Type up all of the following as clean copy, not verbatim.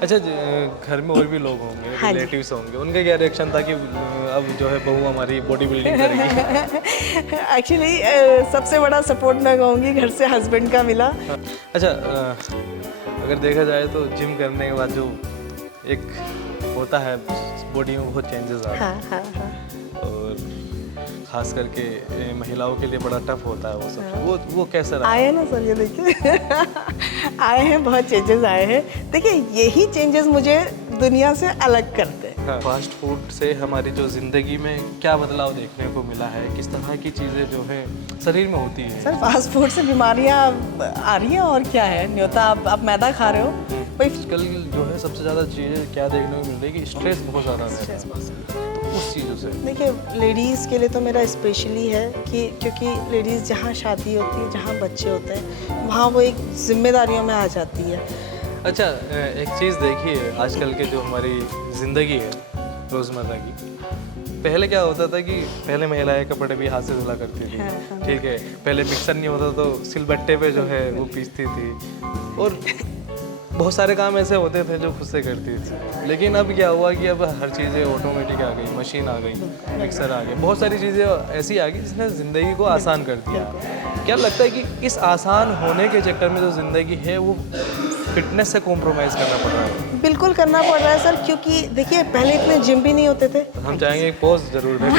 अच्छा घर में और भी लोग होंगे, हाँ जी। रिलेटिव्स होंगे, उनका क्या रिएक्शन था कि अब जो है बहू हमारी बॉडी बिल्डिंग करेगी? एक्चुअली सबसे बड़ा सपोर्ट मैं कहूँगी घर से हस्बैंड का मिला। अच्छा अगर देखा जाए तो जिम करने के बाद जो एक होता है बॉडी में बहुत चेंजेस आते हाँ हैं हाँ हाँ और खास करके महिलाओं के लिए बड़ा टफ होता है वो सब। वो कैसा रहा? आए हैं ना सर, ये देखिए आए हैं, बहुत चेंजेस आए हैं। देखिए यही चेंजेस मुझे दुनिया से अलग करते हैं। हाँ, फास्ट फूड से हमारी जो ज़िंदगी में क्या बदलाव देखने को मिला है, किस तरह की चीज़ें जो है शरीर में होती है? सर फास्ट फूड से बीमारियां आ रही हैं और क्या है, नहीं होता। आप मैदा खा रहे हो भाई। आजकल जो है सबसे ज़्यादा चीज़ें क्या देखने को मिल रही है कि स्ट्रेस बहुत ज़्यादा रहता है, तो उस चीज़ों से। देखिए लेडीज़ के लिए तो मेरा स्पेशली है कि क्योंकि लेडीज़ जहाँ शादी होती है, जहाँ बच्चे होते हैं, वहाँ वो एक जिम्मेदारियों में आ जाती है। अच्छा एक चीज़ देखिए आजकल के जो हमारी ज़िंदगी है रोज़मर्रा की, पहले क्या होता था कि पहले महिलाएं कपड़े भी हाथ से धुला करती थी। हाँ, हाँ। ठीक है, पहले मिक्सर नहीं होता तो सिलबट्टे पे जो है वो पीसती थी और बहुत सारे काम ऐसे होते थे जो खुद से करती थी। लेकिन अब क्या हुआ कि अब हर चीज़ें ऑटोमेटिक आ गई, मशीन आ गई, मिक्सर आ गई, बहुत सारी चीज़ें ऐसी आ गई जिसने ज़िंदगी को आसान कर दिया। क्या लगता है कि इस आसान होने के चक्कर में जो ज़िंदगी है वो फिटनेस से कॉम्प्रोमाइज़ करना पड़ रहा है? बिल्कुल करना पड़ रहा है सर, क्योंकि देखिए पहले इतने जिम भी नहीं होते थे। हम चाहेंगे एक पोज ज़रूर दें।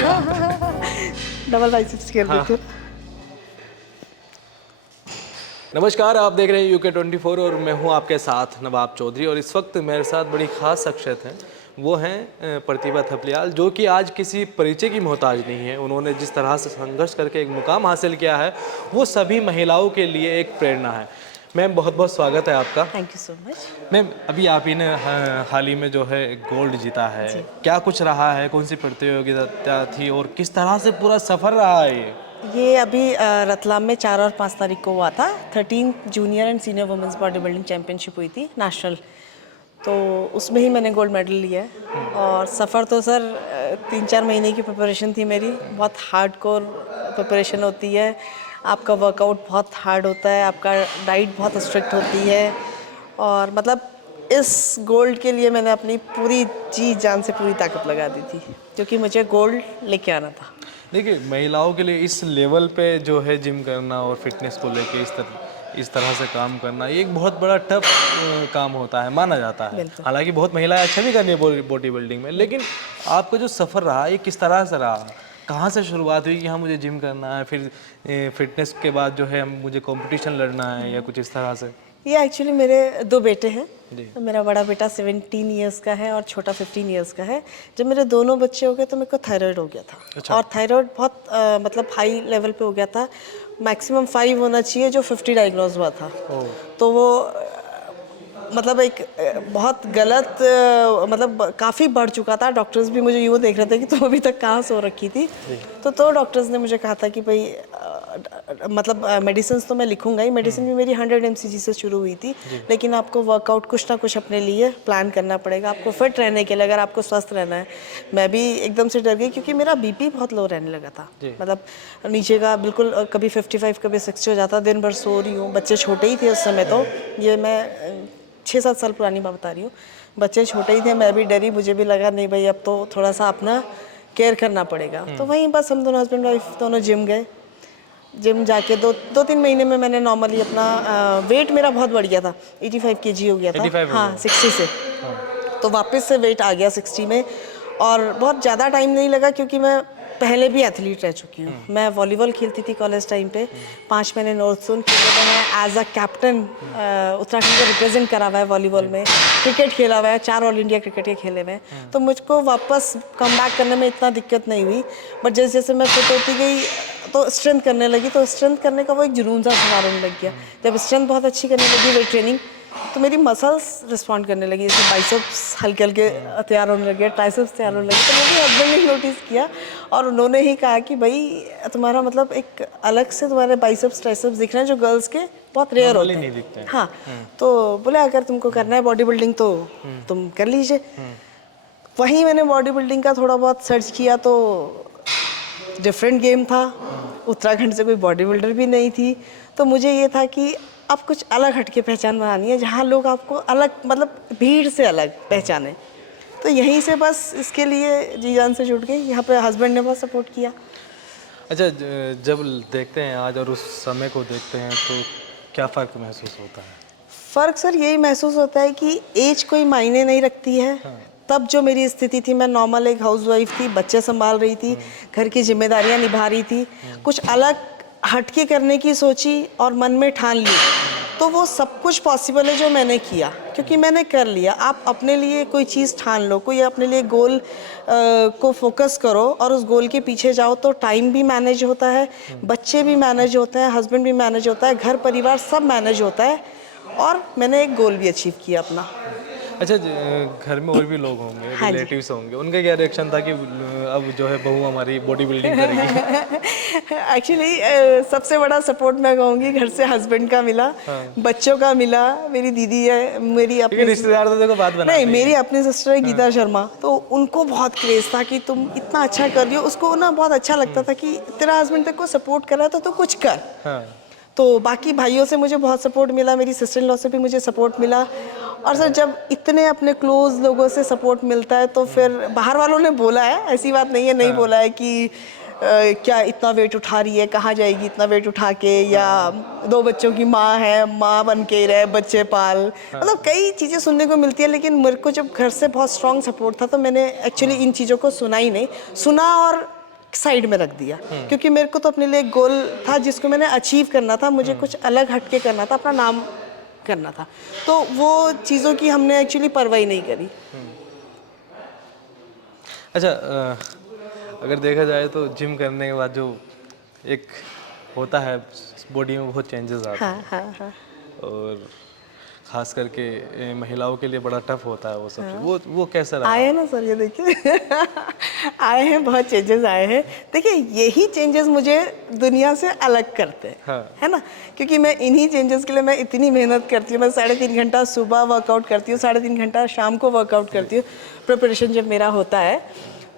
डबल बाइसेप्स कर देते। नमस्कार, आप देख रहे हैं UK24 और मैं हूं आपके साथ नवाब चौधरी और इस वक्त मेरे साथ बड़ी ख़ास शख्सियत हैं। वो हैं प्रतिभा थपलियाल, जो कि आज किसी परिचय की मोहताज नहीं है। उन्होंने जिस तरह से संघर्ष करके एक मुकाम हासिल किया है वो सभी महिलाओं के लिए एक प्रेरणा है। मैम बहुत बहुत स्वागत है आपका। Thank you so much. Ma'am अभी आप ही ने हाल ही में जो है गोल्ड जीता है, क्या कुछ रहा है, कौन सी प्रतियोगिता थी और किस तरह से पूरा सफ़र रहा है ये अभी रतलाम में 4 और 5 तारीख को हुआ था। 13 junior and senior women's body building championship हुई थी नेशनल, तो उसमें ही मैंने गोल्ड मेडल लिया है। और सफ़र तो सर 3-4 महीने की प्रिपरेशन थी मेरी। बहुत हार्डकोर प्रिपरेशन होती है, आपका वर्कआउट बहुत हार्ड होता है, आपका डाइट बहुत स्ट्रिक्ट होती है। और मतलब इस गोल्ड के लिए मैंने अपनी पूरी जी जान से पूरी ताकत लगा दी थी, क्योंकि मुझे गोल्ड लेके आना था। देखिए महिलाओं के लिए इस लेवल पे जो है जिम करना और फिटनेस को लेके इस तरह से काम करना ये एक बहुत बड़ा टफ काम होता है, माना जाता है। हालांकि बहुत महिलाएं अच्छा भी कर रही है बॉडी बिल्डिंग में, लेकिन आपका जो सफ़र रहा ये किस तरह से रहा? कहाँ से शुरुआत हुई कि हाँ मुझे जिम करना है, फिर फिटनेस के बाद जो है मुझे कंपटीशन लड़ना है या कुछ इस तरह से? ये एक्चुअली मेरे 2 बेटे हैं। तो मेरा बड़ा बेटा 17 इयर्स का है और छोटा 15 इयर्स का है। जब मेरे दोनों बच्चे हो गए तो मेरे को थायराइड हो गया था। अच्छा। और थायराइड बहुत मतलब हाई लेवल पे हो गया था। मैक्सिमम 5 होना चाहिए, जो 50 डायग्नोज हुआ था। तो वो मतलब एक बहुत गलत मतलब काफ़ी बढ़ चुका था। डॉक्टर्स भी मुझे यूँ देख रहे थे कि तुम अभी तक कहाँ सो रखी थी। तो डॉक्टर्स ने मुझे कहा था कि भाई मतलब मेडिसिन तो मैं लिखूंगा ही। मेडिसिन भी मेरी 100 mcg से शुरू हुई थी, लेकिन आपको वर्कआउट कुछ ना कुछ अपने लिए प्लान करना पड़ेगा, आपको फिट रहने के लिए, अगर आपको स्वस्थ रहना है। मैं भी एकदम से डर गई क्योंकि मेरा बीपी बहुत लो रहने लगा था। मतलब नीचे का बिल्कुल, कभी 55 कभी 60 हो जाता। दिन भर सो रही हूँ, बच्चे छोटे ही थे उस समय। तो ये मैं 6-7 साल पुरानी बात बता रही हूँ। बच्चे छोटे ही थे, मैं भी डरी। मुझे भी लगा नहीं भाई अब तो थोड़ा सा अपना केयर करना पड़ेगा। तो वहीं बस हम दोनों हस्बैंड वाइफ दोनों जिम गए। जिम जाके 2-3 महीने में मैंने नॉर्मली अपना वेट मेरा बहुत बढ़ गया था। 85 kg हो गया था। 85 हो हाँ गया। 60 से। तो वापस से वेट आ गया 60 में। और बहुत ज़्यादा टाइम नहीं लगा क्योंकि मैं पहले भी एथलीट रह चुकी हूँ। मैं वॉलीबॉल खेलती थी कॉलेज टाइम पे। 5 महीने नॉर्थ जोन खेले हुए हैं। एज अ कैप्टन उत्तराखंड को रिप्रेजेंट करा हुआ है वॉलीबॉल में। क्रिकेट खेला हुआ है, 4 ऑल इंडिया क्रिकेट के खेले हुए हैं। तो मुझको वापस कम बैक करने में इतना दिक्कत नहीं हुई। बट जैसे जैसे मैं फिट होती गई तो स्ट्रेंथ करने लगी, तो स्ट्रेंथ करने का वो एक जुनून सा सवार होने लग गया। जब स्ट्रेंथ बहुत अच्छी करने लगी वेट ट्रेनिंग, तो मेरी मसल्स रिस्पॉन्ड करने लगी। जैसे बाइसेप्स हल्के हल्के तैयार होने लगे, ट्राइसेप्स तैयार होने लगे। तो मेरे हस्बैंड ने नोटिस किया और उन्होंने ही कहा कि भाई तुम्हारा मतलब एक अलग से तुम्हारे बाइसेप्स ट्राइसेप्स दिख रहे हैं, जो गर्ल्स के बहुत रेयर होते नहीं हैं। दिखते हैं। हाँ। तो बोले अगर तुमको करना है बॉडी बिल्डिंग तो तुम कर लीजिए। वहीं मैंने बॉडी बिल्डिंग का थोड़ा बहुत सर्च किया तो डिफरेंट गेम था। उत्तराखंड से कोई बॉडी बिल्डर भी नहीं थी। तो मुझे ये था कि आप कुछ अलग हटके पहचान बनानी है, जहाँ लोग आपको अलग मतलब भीड़ से अलग पहचाने। तो यहीं से बस इसके लिए जी जान से जुट गई। यहाँ पे हस्बैंड ने बहुत सपोर्ट किया। अच्छा, जब देखते हैं आज और उस समय को देखते हैं तो क्या फ़र्क महसूस होता है? फ़र्क सर यही महसूस होता है कि एज कोई मायने नहीं रखती है। तब जो मेरी स्थिति थी, मैं नॉर्मल एक हाउसवाइफ थी, बच्चे संभाल रही थी, घर की जिम्मेदारियां निभा रही थी, कुछ अलग हटके करने की सोची और मन में ठान ली, तो वो सब कुछ पॉसिबल है जो मैंने किया, क्योंकि मैंने कर लिया। आप अपने लिए कोई चीज़ ठान लो, कोई अपने लिए गोल को फोकस करो और उस गोल के पीछे जाओ, तो टाइम भी मैनेज होता है, बच्चे भी मैनेज होते हैं, हस्बैंड भी मैनेज होता है, घर परिवार सब मैनेज होता है, और मैंने एक गोल भी अचीव किया अपना। अच्छा, घर में और भी लोग होंगे, हाँ जी। रिलेटिव्स होंगे, उनका क्या रिएक्शन था कि अब जो है बहू हमारी बॉडी बिल्डिंग करेगी? एक्चुअली सबसे बड़ा सपोर्ट मैं कहूँगी घर से हस्बैंड का मिला, बच्चों का मिला। मेरी दीदी है, मेरी क्योंकि अपनी रिश्तेदार तो देखो बात बनाते नहीं, ही मेरी हैं। अपनी सिस्टर है गीता शर्मा, तो उनको बहुत क्रेज था कि तुम इतना अच्छा कर रही हो। उसको ना बहुत अच्छा लगता था कि तेरा हस्बैंड तेरे को सपोर्ट कर रहा है, तो तू कुछ कर। हाँ। तो बाकी भाइयों से मुझे बहुत सपोर्ट मिला, मेरी सिस्टर इन लॉ से भी मुझे सपोर्ट मिला। और सर जब इतने अपने क्लोज लोगों से सपोर्ट मिलता है तो फिर बाहर वालों ने बोला है, ऐसी बात नहीं है, नहीं बोला है कि क्या इतना वेट उठा रही है, कहाँ जाएगी इतना वेट उठा के, या 2 बच्चों की माँ है, माँ बन के ही रहे, बच्चे पाल, मतलब कई चीज़ें सुनने को मिलती है। लेकिन मेरे को जब घर से बहुत स्ट्रॉन्ग सपोर्ट था, तो मैंने एक्चुअली इन चीज़ों को सुना ही नहीं, सुना और साइड में रख दिया, क्योंकि मेरे को तो अपने लिए एक गोल था जिसको मैंने अचीव करना था, मुझे कुछ अलग हटके करना था, अपना नाम करना था। तो वो चीज़ों की हमने एक्चुअली परवाह ही नहीं करी। अच्छा, अगर देखा जाए तो जिम करने के बाद जो एक होता है बॉडी में बहुत चेंजेस आते हैं, हाँ हाँ हाँ। और खास करके महिलाओं के लिए बड़ा टफ होता है वो सब चीज़। वो कैसा रहा? आए हैं ना सर, ये देखिए आए हैं, बहुत चेंजेस आए हैं। देखिए यही चेंजेस मुझे दुनिया से अलग करते हैं, हाँ। है ना, क्योंकि मैं इन्हीं चेंजेस के लिए मैं इतनी मेहनत करती हूँ। मैं 3.5 घंटा सुबह वर्कआउट करती हूँ, 3.5 घंटा शाम को वर्कआउट करती हूँ, प्रिपरेशन जब मेरा होता है।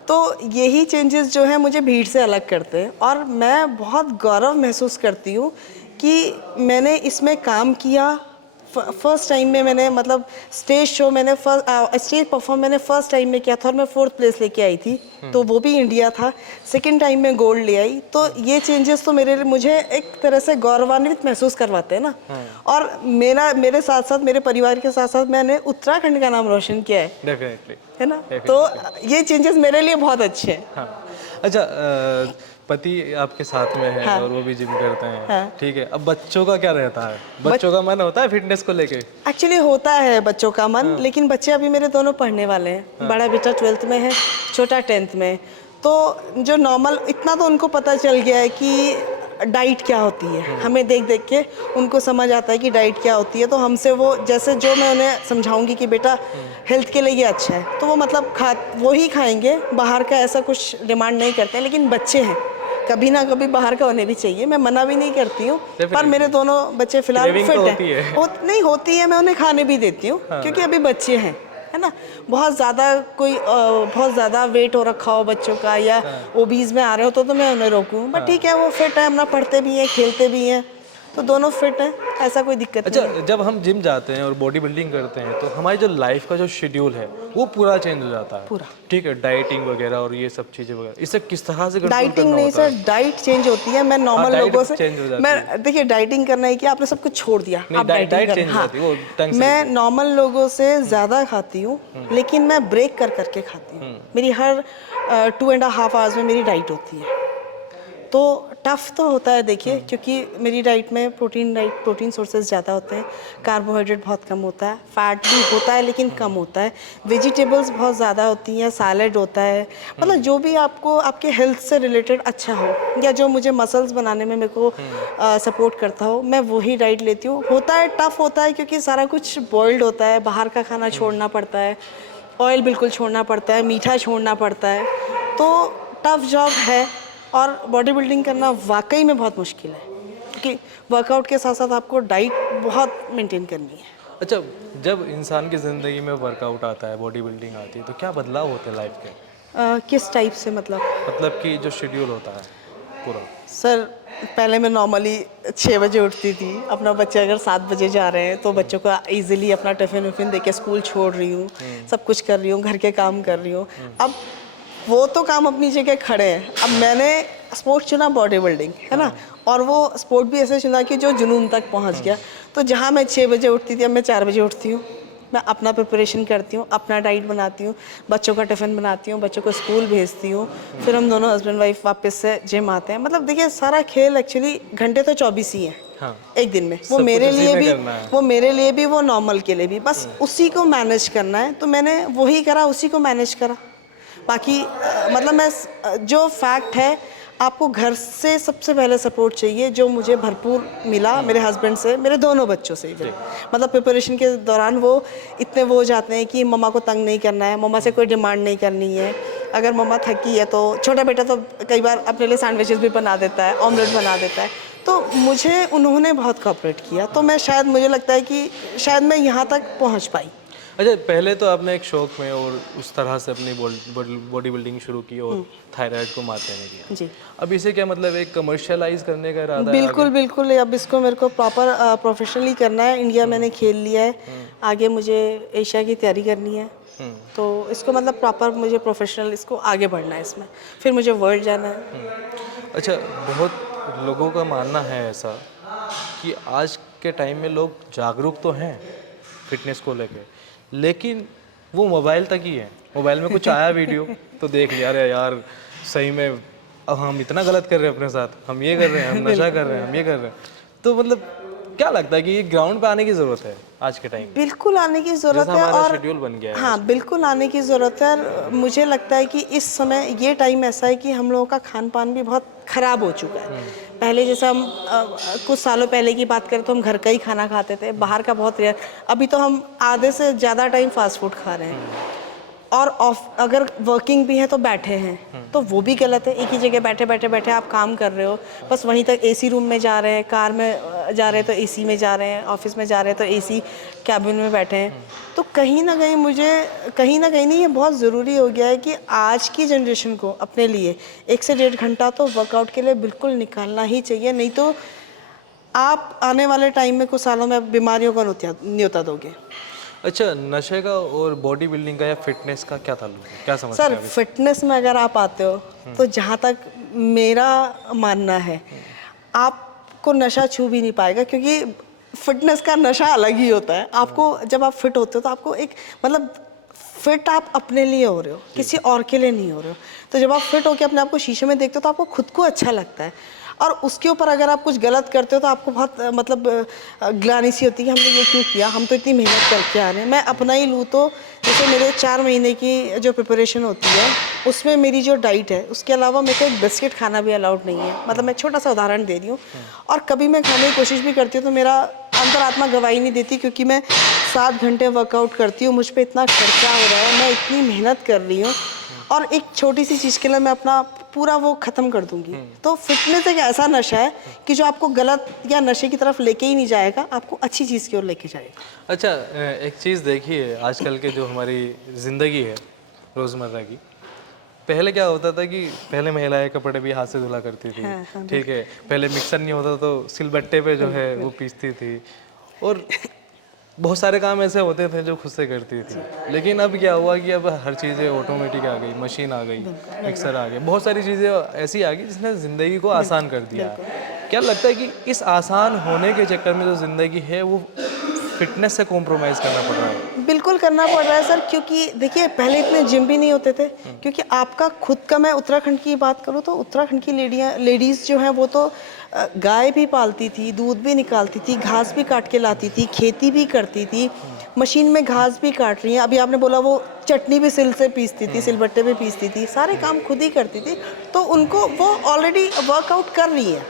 तो यही चेंजेस जो है मुझे भीड़ से अलग करते हैं, और मैं बहुत गौरव महसूस करती हूँ कि मैंने इसमें काम किया। फर्स्ट टाइम में मैंने मतलब स्टेज शो मैंने स्टेज परफॉर्म मैंने फर्स्ट टाइम में किया था, और मैं 4th प्लेस लेके आई थी, तो वो भी इंडिया था। सेकंड टाइम में गोल्ड ले आई। तो ये चेंजेस तो मुझे एक तरह से गौरवान्वित महसूस करवाते हैं ना। और मेरे साथ साथ, मेरे परिवार के साथ साथ मैंने उत्तराखंड का नाम रोशन किया है, डेफिनेटली। है ना। तो ये चेंजेस मेरे लिए बहुत अच्छे हैं। हाँ। अच्छा, पति आपके साथ में है, हाँ। और वो भी जिम करते हैं, हाँ। ठीक है। अब बच्चों का क्या रहता है? बच्चों का मन होता है फिटनेस को लेके? एक्चुअली होता है बच्चों का मन, लेकिन बच्चे अभी मेरे दोनों पढ़ने वाले हैं। बड़ा बेटा 12th में है, छोटा 10th में। तो जो नॉर्मल इतना तो उनको पता चल गया है कि डाइट क्या होती है। हमें देख देख के उनको समझ आता है कि डाइट क्या होती है। तो हमसे वो जैसे जो मैं उन्हें समझाऊंगी कि बेटा हेल्थ के लिए ये अच्छा है, तो वो मतलब वो ही खाएंगे, बाहर का ऐसा कुछ डिमांड नहीं करते हैं। लेकिन बच्चे हैं, कभी ना कभी बाहर का उन्हें भी चाहिए। मैं मना भी नहीं करती हूँ, पर मेरे दोनों बच्चे फिलहाल Craving फिट तो हैं। होती है। नहीं होती है, मैं उन्हें खाने भी देती हूँ, क्योंकि अभी बच्चे हैं, है ना। बहुत ज़्यादा वेट हो रखा हो बच्चों का, या ओबीज में आ रहे हो, तो मैं उन्हें रोकूँ। बट ठीक है, वो फिट है, अपना पढ़ते भी हैं, खेलते भी हैं, तो दोनों फिट हैं, ऐसा कोई दिक्कत नहीं है। अच्छा, जब हम जिम जाते हैं और बॉडी बिल्डिंग करते हैं तो हमारी जो लाइफ का जो शेड्यूल है वो पूरा चेंज हो जाता है, पूरा। ठीक है। डाइटिंग वगैरह और ये सब चीज़ें वगैरह, इसे किस तरह से कंट्रोल डाइटिंग करना नहीं होता सर, है? डाइट चेंज होती है। मैं नॉर्मल डाइट लोगों से चेंज हो जाती मैं देखिए डाइटिंग करना है कि आपने सब कुछ छोड़ दिया, नहीं, आप डाइटिंग डाइट कर चेंज हो हाँ। जाती है, वो ढंग से मैं लीजिए। नॉर्मल लोगों से ज़्यादा खाती हूँ, लेकिन मैं ब्रेक कर करके खाती हूँ। मेरी हर 2.5 आवर्स में मेरी डाइट होती है। तो टफ तो होता है देखिए, क्योंकि मेरी डाइट में प्रोटीन सोर्सेज ज़्यादा होते हैं, कार्बोहाइड्रेट बहुत कम होता है, फैट भी होता है लेकिन कम होता है, वेजिटेबल्स बहुत ज़्यादा होती हैं, सैलेड होता है। मतलब जो भी आपको आपके हेल्थ से रिलेटेड अच्छा हो, या जो मुझे मसल्स बनाने में मेरे को सपोर्ट करता हो, मैं वही डाइट लेती हूँ। होता है टफ होता है, क्योंकि सारा कुछ बॉइल्ड होता है, बाहर का खाना छोड़ना पड़ता है, ऑयल बिल्कुल छोड़ना पड़ता है, मीठा छोड़ना पड़ता है। तो टफ जॉब है, और बॉडी बिल्डिंग करना वाकई में बहुत मुश्किल है, क्योंकि वर्कआउट के साथ साथ आपको डाइट बहुत मेंटेन करनी है। अच्छा, जब इंसान की ज़िंदगी में वर्कआउट आता है, बॉडी बिल्डिंग आती है, तो क्या बदलाव होते हैं लाइफ के? किस टाइप से मतलब? मतलब कि जो शेड्यूल होता है। पूरा? सर पहले मैं नॉर्मली 6 बजे उठती थी। अपना बच्चे अगर 7 बजे जा रहे हैं तो बच्चों को इजीली अपना टिफिन विफिन दे के स्कूल छोड़ रही हूँ, सब कुछ कर रही हूँ, घर के काम कर रही हूँ। अब वो तो काम अपनी जगह खड़े हैं। अब मैंने स्पोर्ट्स चुना बॉडी बिल्डिंग, है ना, और वो स्पोर्ट भी ऐसे चुना कि जो जुनून तक पहुँच गया। तो जहाँ मैं 6 बजे उठती थी अब मैं 4 बजे उठती हूँ। मैं अपना प्रिपरेशन करती हूँ, अपना डाइट बनाती हूँ, बच्चों का टिफ़िन बनाती हूँ, बच्चों को स्कूल भेजती हूँ, फिर हम दोनों हस्बैंड वाइफ वापस से जिम आते हैं। मतलब देखिए सारा खेल एक्चुअली घंटे तो 24 ही हैं। हाँ, एक दिन में वो सब मेरे कुछ उसी लिए में भी, करना है। वो मेरे लिए भी, वो नॉर्मल के लिए भी, बस उसी को मैनेज करना है। तो मैंने वही करा, उसी को मैनेज करा। बाकी मतलब मैं जो फैक्ट है, आपको घर से सबसे पहले सपोर्ट चाहिए, जो मुझे भरपूर मिला मेरे हस्बैंड से, मेरे दोनों बच्चों से भी। मतलब प्रिपरेशन के दौरान वो इतने वो हो जाते हैं कि मम्मा को तंग नहीं करना है, मम्मा से कोई डिमांड नहीं करनी है। अगर मम्मा थकी है तो छोटा बेटा तो कई बार अपने लिए सैंडविचेस भी बना देता है, ऑमलेट बना देता है। तो मुझे उन्होंने बहुत कोऑपरेट किया, तो मैं शायद, मुझे लगता है कि शायद मैं यहाँ तक पहुँच पाई। अच्छा, पहले तो आपने एक शौक में और उस तरह से अपनी बॉडी बिल्डिंग शुरू की और थायराइड को मात देने किया। जी अब इसे क्या मतलब एक कमर्शियलाइज करने का इरादा है बिल्कुल आगे? बिल्कुल। अब इसको मेरे को प्रॉपर प्रोफेशनली करना है। इंडिया मैंने खेल लिया है, आगे मुझे एशिया की तैयारी करनी है। तो इसको मतलब प्रॉपर मुझे प्रोफेशनल इसको आगे बढ़ना है इसमें, फिर मुझे वर्ल्ड जाना है। अच्छा, बहुत लोगों का मानना है ऐसा कि आज के टाइम में लोग जागरूक तो हैं फिटनेस को लेके, लेकिन वो मोबाइल तक ही है। मोबाइल में कुछ आया वीडियो तो देख लिया, अरे यार सही में अब हम इतना गलत कर रहे हैं अपने साथ, हम ये कर रहे हैं, हम नशा कर रहे हैं, हम ये कर रहे हैं। तो मतलब क्या लगता है कि ये ग्राउंड पे आने की ज़रूरत है आज के टाइम में? बिल्कुल आने की ज़रूरत जैसा है। हमारा और शेड्यूल बन गया है हाँ बिल्कुल आने की ज़रूरत है। और मुझे लगता है कि इस समय ये टाइम ऐसा है कि हम लोगों का खान पान भी बहुत ख़राब हो चुका है। पहले जैसा हम कुछ सालों पहले की बात करें तो हम घर का ही खाना खाते थे, बाहर का बहुत रेयर। अभी तो हम आधे से ज़्यादा टाइम फास्ट फूड खा रहे हैं। और ऑफ अगर वर्किंग भी है तो बैठे हैं, तो वो भी गलत है। एक ही जगह बैठे बैठे बैठे आप काम कर रहे हो, बस वहीं तक एसी रूम में जा रहे हैं, कार में जा रहे हैं तो एसी में जा रहे हैं, ऑफिस में जा रहे हैं तो एसी कैबिन में बैठे हैं। तो कहीं ना कहीं मुझे, कहीं ना कहीं नहीं, ये बहुत ज़रूरी हो गया है कि आज की जनरेशन को अपने लिए 1 से 1.5 घंटा तो वर्कआउट के लिए बिल्कुल निकालना ही चाहिए। नहीं तो आप आने वाले टाइम में कुछ सालों में बीमारियों का न्योता दोगे। अच्छा, नशे का और बॉडी बिल्डिंग का या फिटनेस का क्या ताल्लुक है, क्या समझते सर हैं आप इसे? फिटनेस में अगर आप आते हो तो जहाँ तक मेरा मानना है, आपको नशा छू भी नहीं पाएगा, क्योंकि फिटनेस का नशा अलग ही होता है। आपको जब आप फिट होते हो तो आपको एक मतलब फिट आप अपने लिए हो रहे हो, किसी और के लिए नहीं हो रहे हो। तो जब आप फिट होकर अपने आप को शीशे में देखते हो तो आपको खुद को अच्छा लगता है। और उसके ऊपर अगर आप कुछ गलत करते हो तो आपको बहुत मतलब ग्लानि सी होती है कि हमने ये क्यों किया, हम तो इतनी मेहनत करके आ रहे हैं। मैं अपना ही लूँ तो जैसे मेरे 4 महीने की जो प्रिपरेशन होती है उसमें मेरी जो डाइट है, उसके अलावा मेरे को एक बिस्किट खाना भी अलाउड नहीं है। मतलब मैं छोटा सा उदाहरण दे रही हूँ। और कभी मैं खाने की कोशिश भी करती हूँ तो मेरा अंतरात्मा गवाही नहीं देती, क्योंकि मैं 7 घंटे वर्कआउट करती हूँ, मुझ पर इतना खर्चा हो रहा है, मैं इतनी मेहनत कर रही हूँ, और एक छोटी सी चीज़ के लिए मैं अपना पूरा वो ख़त्म कर दूंगी। तो फिटनेस एक ऐसा नशा है कि जो आपको गलत या नशे की तरफ लेके ही नहीं जाएगा, आपको अच्छी चीज़ की ओर लेके जाएगा। अच्छा, एक चीज़ देखिए, आजकल के जो हमारी ज़िंदगी है रोज़मर्रा की, पहले क्या होता था कि पहले महिलाएं कपड़े भी हाथ से धुला करती थी। हाँ, हाँ, ठीक है, पहले मिक्सर नहीं होता तो सिलबट्टे पे जो है वो पीसती थी, और बहुत सारे काम ऐसे होते थे जो खुद से करती थी। लेकिन अब क्या हुआ कि अब हर चीज़ें ऑटोमेटिक आ गई, मशीन आ गई, मिक्सर आ गई, बहुत सारी चीज़ें ऐसी आ गई जिसने ज़िंदगी को आसान कर दिया है। क्या लगता है कि इस आसान होने के चक्कर में जो ज़िंदगी है वो फिटनेस से कॉम्प्रोमाइज़ करना पड़ रहा है? बिल्कुल करना पड़ रहा है सर, क्योंकि देखिए पहले इतने जिम भी नहीं होते थे। क्योंकि आपका खुद का, मैं उत्तराखंड की बात करूँ तो उत्तराखंड की लेडीज़ जो हैं वो तो गाय भी पालती थी, दूध भी निकालती थी, घास भी काट के लाती थी, खेती भी करती थी, मशीन में घास भी काट रही हैं। अभी आपने बोला वो चटनी भी सिल से पीसती थी, सिलबट्टे पे पीसती थी, सारे काम खुद ही करती थी। तो उनको वो ऑलरेडी वर्कआउट कर रही है,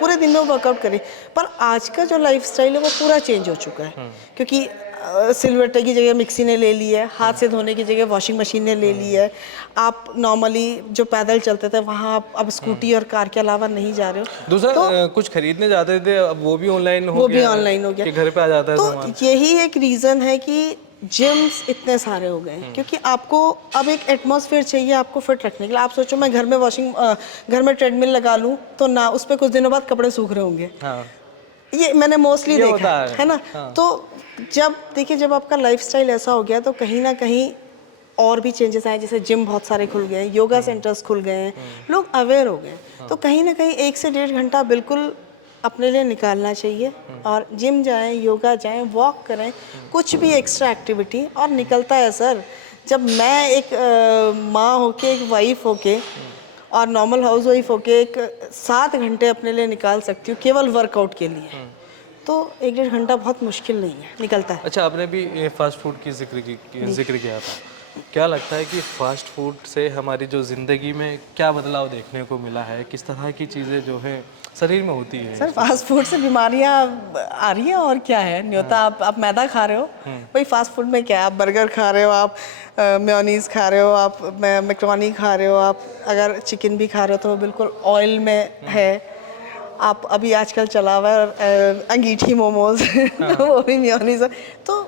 पूरे दिन में वर्कआउट कर रही है। पर आज का जो लाइफस्टाइल है वो पूरा चेंज हो चुका है, क्योंकि सिलबट्टे की जगह मिक्सी ने ले ली है, हाथ से धोने की जगह वॉशिंग मशीन ने ले ली है। आप नॉर्मली जो पैदल चलते थे वहाँ आप अब स्कूटी और कार के अलावा नहीं जा रहे हो। दूसरा, कुछ खरीदने जाते थे, अब वो भी ऑनलाइन हो वो गया भी है ऑनलाइन हो गया, कि घर पे आ जाता है तो सामान। यही एक रीज़न है कि जिम्स इतने सारे हो गए हैं क्योंकि आपको अब एक एटमॉस्फेयर चाहिए आपको फिट रखने के लिए। आप सोचो मैं घर में घर में ट्रेडमिल लगा लूँ तो ना उस पर कुछ दिनों बाद कपड़े सूख रहे होंगे। हाँ, ये मैंने मोस्टली ये देखा होता है ना। हाँ। तो जब देखिए जब आपका लाइफस्टाइल ऐसा हो गया तो कहीं ना कहीं और भी चेंजेस आए, जैसे जिम बहुत सारे खुल गए हैं, योगा सेंटर्स खुल गए हैं, लोग अवेयर हो गए हैं। तो कहीं ना कहीं 1 से 1.5 घंटा बिल्कुल अपने लिए निकालना चाहिए और जिम जाएं, योगा जाएं, वॉक करें, कुछ भी एक्स्ट्रा एक्टिविटी, और निकलता है सर। जब मैं एक माँ होके, एक वाइफ होके और नॉर्मल हाउस वाइफ होके एक 7 घंटे अपने लिए निकाल सकती हूँ केवल वर्कआउट के लिए, तो 1-1.5 घंटा बहुत मुश्किल नहीं है, निकलता है। अच्छा, आपने भी फास्ट फूड की जिक्र किया था। क्या लगता है कि फास्ट फूड से हमारी जो ज़िंदगी में क्या बदलाव देखने को मिला है? किस तरह की चीज़ें जो है शरीर में होती है? सर फास्ट फूड से बीमारियां आ रही हैं और क्या है, न्योता आप मैदा खा रहे हो, भाई फास्ट फूड में क्या है, आप बर्गर खा रहे हो, आप मेयोनीज खा रहे हो, आप मैक्रोनी खा रहे हो, आप अगर चिकन भी खा रहे हो तो वो बिल्कुल ऑयल में है। आप अभी आजकल चला हुआ है अंगीठी मोमोज वो भी मेयोनीज है। तो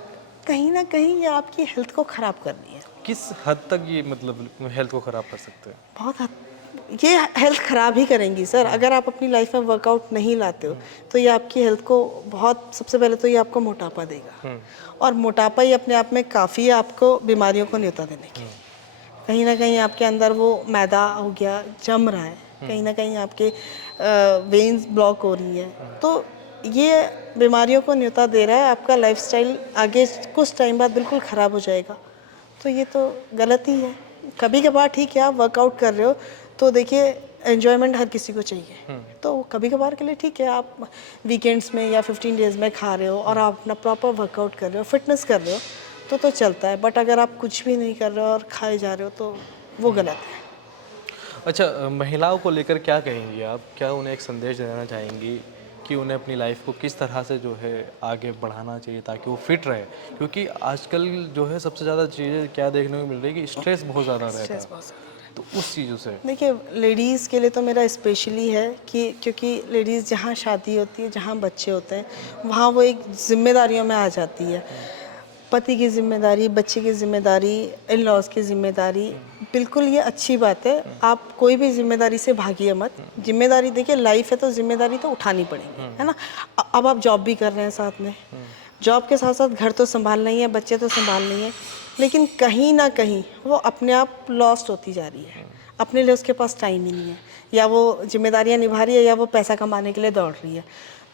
कहीं ना कहीं ये आपकी हेल्थ को ख़राब कर रही है। किस हद तक ये मतलब हेल्थ को ख़राब कर सकते हैं? बहुत हद ये हेल्थ ख़राब ही करेंगी सर। अगर आप अपनी लाइफ में वर्कआउट नहीं लाते हो तो ये आपकी हेल्थ को बहुत, सबसे पहले तो ये आपको मोटापा देगा, और मोटापा ही अपने आप में काफ़ी है आपको बीमारियों को न्योता देने की। कहीं ना कहीं आपके अंदर वो मैदा हो गया जम रहा है, कहीं ना कहीं आपके वेन्स ब्लॉक हो रही है, तो ये बीमारियों को न्योता दे रहा है। आपका लाइफस्टाइल आगे कुछ टाइम बाद बिल्कुल ख़राब हो जाएगा, तो ये तो गलत ही है। कभी कभार ठीक है, आप वर्कआउट कर रहे हो तो देखिए एन्जॉयमेंट हर किसी को चाहिए, तो कभी कभार के लिए ठीक है, आप वीकेंड्स में या 15 डेज़ में खा रहे हो और आप अपना प्रॉपर वर्कआउट कर रहे हो, फिटनेस कर रहे हो तो चलता है। बट अगर आप कुछ भी नहीं कर रहे हो और खाए जा रहे हो तो वो गलत है। अच्छा, महिलाओं को लेकर क्या कहेंगी आप? क्या उन्हें एक संदेश देना चाहेंगी कि उन्हें अपनी लाइफ को किस तरह से जो है आगे बढ़ाना चाहिए ताकि वो फिट रहे? क्योंकि आजकल जो है सबसे ज़्यादा चीज़ें क्या देखने को मिल रही है कि स्ट्रेस बहुत ज़्यादा रहता है, तो उस चीज़ों से देखिए लेडीज़ के लिए तो मेरा स्पेशली है कि क्योंकि लेडीज़ जहाँ शादी होती है, जहाँ बच्चे होते हैं, वहाँ वो एक जिम्मेदारियों में आ जाती है। पति की जिम्मेदारी, बच्चे की जिम्मेदारी, इन लॉज की जिम्मेदारी, बिल्कुल ये अच्छी बात है। आप कोई भी जिम्मेदारी से भागिए मत। जिम्मेदारी देखिए लाइफ है तो जिम्मेदारी तो उठानी पड़ेगी, है ना। अब आप जॉब भी कर रहे हैं साथ में, जॉब के साथ साथ घर तो संभालना ही है, बच्चे तो संभालना ही है, लेकिन कहीं ना कहीं वो अपने आप लॉस्ट होती जा रही है। अपने लिए उसके पास टाइम ही नहीं है, या वो जिम्मेदारियां निभा रही है या वो पैसा कमाने के लिए दौड़ रही है,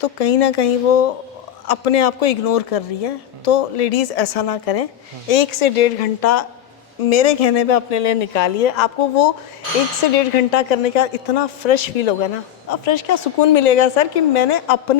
तो कहीं ना कहीं वो अपने आप को इग्नोर कर रही है। तो लेडीज़ ऐसा ना करें, 1 से 1.5 घंटा मेरे कहने पे अपने लिए निकालिए। आपको वो 1 से 1.5 घंटा करने का इतना फ्रेश फील होगा ना, अब फ्रेश क्या सुकून मिलेगा सर कि मैंने अपने